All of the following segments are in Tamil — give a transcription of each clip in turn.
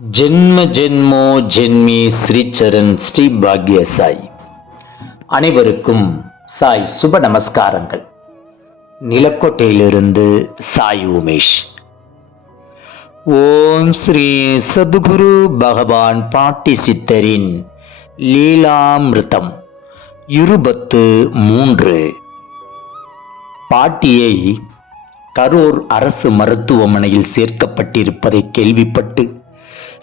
ஜென்ம ஜென்மோ ஜென்மி ஸ்ரீச்சரன் ஸ்ரீ பாக்ய சாய். அனைவருக்கும் சாய் சுப நமஸ்காரங்கள். நிலக்கோட்டையிலிருந்து சாய் உமேஷ். ஓம் ஸ்ரீ சதுகுரு பகவான் பாட்டி சித்தரின் லீலாமிருதம் இருபத்து மூன்று. பாட்டியை கரூர் அரசு மருத்துவமனையில் சேர்க்கப்பட்டிருப்பதை கேள்விப்பட்டு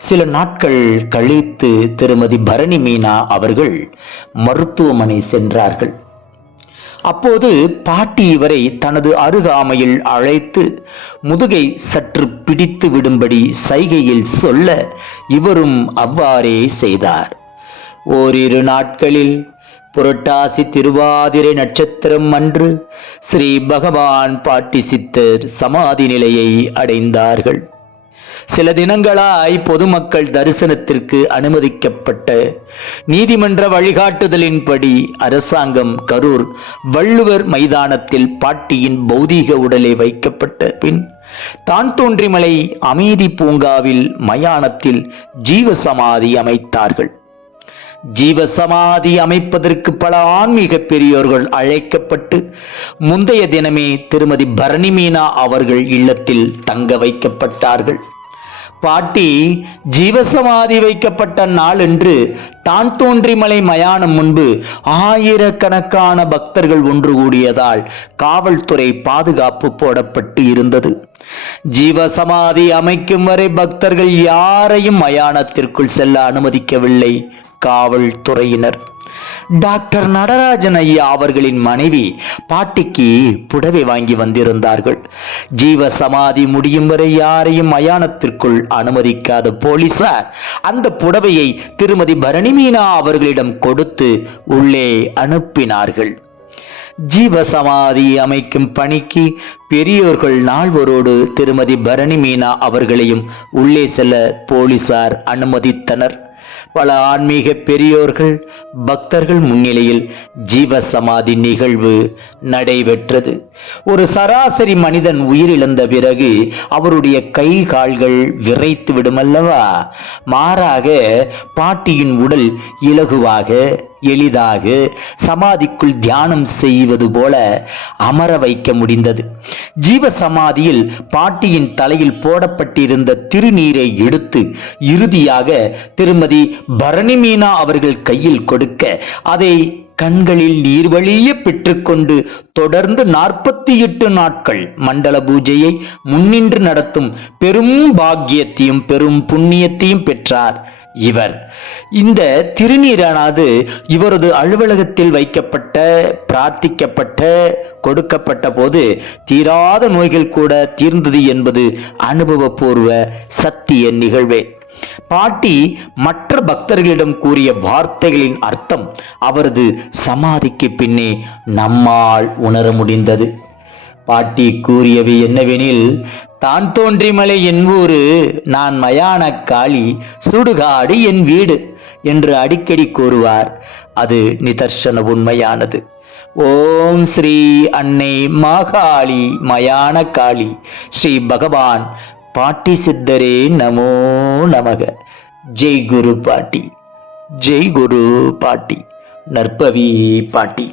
சில நாட்கள் கழித்து திருமதி பரணி மீனா அவர்கள் மருத்துவமனை சென்றார்கள். அப்போது பாட்டி இவரை தனது அருகாமையில் அழைத்து முதுகை சற்று பிடித்து விடும்படி சைகையில் சொல்ல இவரும் அவ்வாறே செய்தார். ஓரிரு நாட்களில் புரட்டாசி திருவாதிரை நட்சத்திரம் அன்று ஸ்ரீ பகவான் பாட்டி சித்தர் சமாதி நிலையை அடைந்தார்கள். சில தினங்களாய் பொதுமக்கள் தரிசனத்திற்கு அனுமதிக்கப்பட்ட நீதிமன்ற வழிகாட்டுதலின்படி அரசாங்கம் கரூர் வள்ளுவர் மைதானத்தில் பாட்டியின் பௌதீக உடலை வைக்கப்பட்ட பின் தான் தோன்றிமலை அமைதி பூங்காவில் மயானத்தில் ஜீவசமாதி அமைத்தார்கள். ஜீவசமாதி அமைப்பதற்கு பல ஆன்மீக பெரியோர்கள் அழைக்கப்பட்டு முந்தைய தினமே திருமதி பரணி மீனா அவர்கள் இல்லத்தில் தங்க வைக்கப்பட்டார்கள். பாட்டி ஜீவசமாதி வைக்கப்பட்ட நாள் என்று தான் தோன்றிமலை மயானம் முன்பு ஆயிரக்கணக்கான பக்தர்கள் ஒன்று கூடியதால் காவல்துறை பாதுகாப்பு போடப்பட்டு இருந்தது. ஜீவசமாதி அமைக்கும் வரை பக்தர்கள் யாரையும் மயானத்திற்குள் செல்ல அனுமதிக்கவில்லை. காவல்துறையினர் டாக்டர் நடராஜன் ஐயா அவர்களின் மனைவி பாட்டிக்கு புடவை வாங்கி வந்திருந்தார்கள். ஜீவ சமாதி முடியும் வரை யாரையும் மயானத்திற்குள் அனுமதிக்காத போலீசார் அந்த புடவையை திருமதி பரணிமீனா அவர்களிடம் கொடுத்து உள்ளே அனுப்பினார்கள். ஜீவசமாதி அமைக்கும் பணிக்கு பெரியோர்கள் நால்வரோடு திருமதி பரணி மீனா அவர்களையும் உள்ளே செல்ல போலீசார் அனுமதித்தனர். பல ஆன்மீக பெரியோர்கள் பக்தர்கள் முன்னிலையில் ஜீவசமாதி நிகழ்வு நடைபெற்றது. ஒரு சராசரி மனிதன் உயிரிழந்த பிறகு அவருடைய கை கால்கள் விரைத்து விடுமல்லவா மாறாக பாட்டியின் உடல் இலகுவாக எளிதாக சமாதிக்குள் தியானம் செய்வது போல அமர வைக்க முடிந்தது. ஜீவ சமாதியில் பாட்டியின் தலையில் போடப்பட்டிருந்த திருநீரை எடுத்து இறுதியாக திருமதி பரணி மீனா அவர்கள் கையில் கொடுக்க அதை கண்களில் நீர்வழிய பெற்றுக்கொண்டு தொடர்ந்து நாற்பத்தி எட்டு நாட்கள் மண்டல பூஜையை முன்னின்று நடத்தும் பெரும் பாக்கியத்தையும் பெரும் புண்ணியத்தையும் பெற்றார். இவர். இந்த திருநீரானது இவரது அலுவலகத்தில் வைக்கப்பட்ட பிரார்த்திக்கப்பட்ட கொடுக்கப்பட்ட போது தீராத நோய்கள் கூட தீர்ந்தது என்பது அனுபவபூர்வ சத்திய நிகழ்வே. பாட்டி மற்ற பக்தர்களிடம் கூறிய வார்த்தைகளின் அர்த்தம் அவரது சமாதிக்கு பின்னே நம்மால் உணர முடிந்தது. பாட்டி கூறியவை என்னவெனில் தான் தோன்றிமலை என் ஊரு நான் மயான காளி சுடுகாடு என் வீடு என்று அடிக்கடி கூறுவார். அது நிதர்சன உண்மையானது. ஓம் ஸ்ரீ அன்னை மாகாளி மயான காளி ஸ்ரீ பகவான் பாட்டி சித்தரே நமோ நமக. ஜெய் குரு பாட்டி ஜெய் குரு பாட்டி நற்பவி பாட்டி.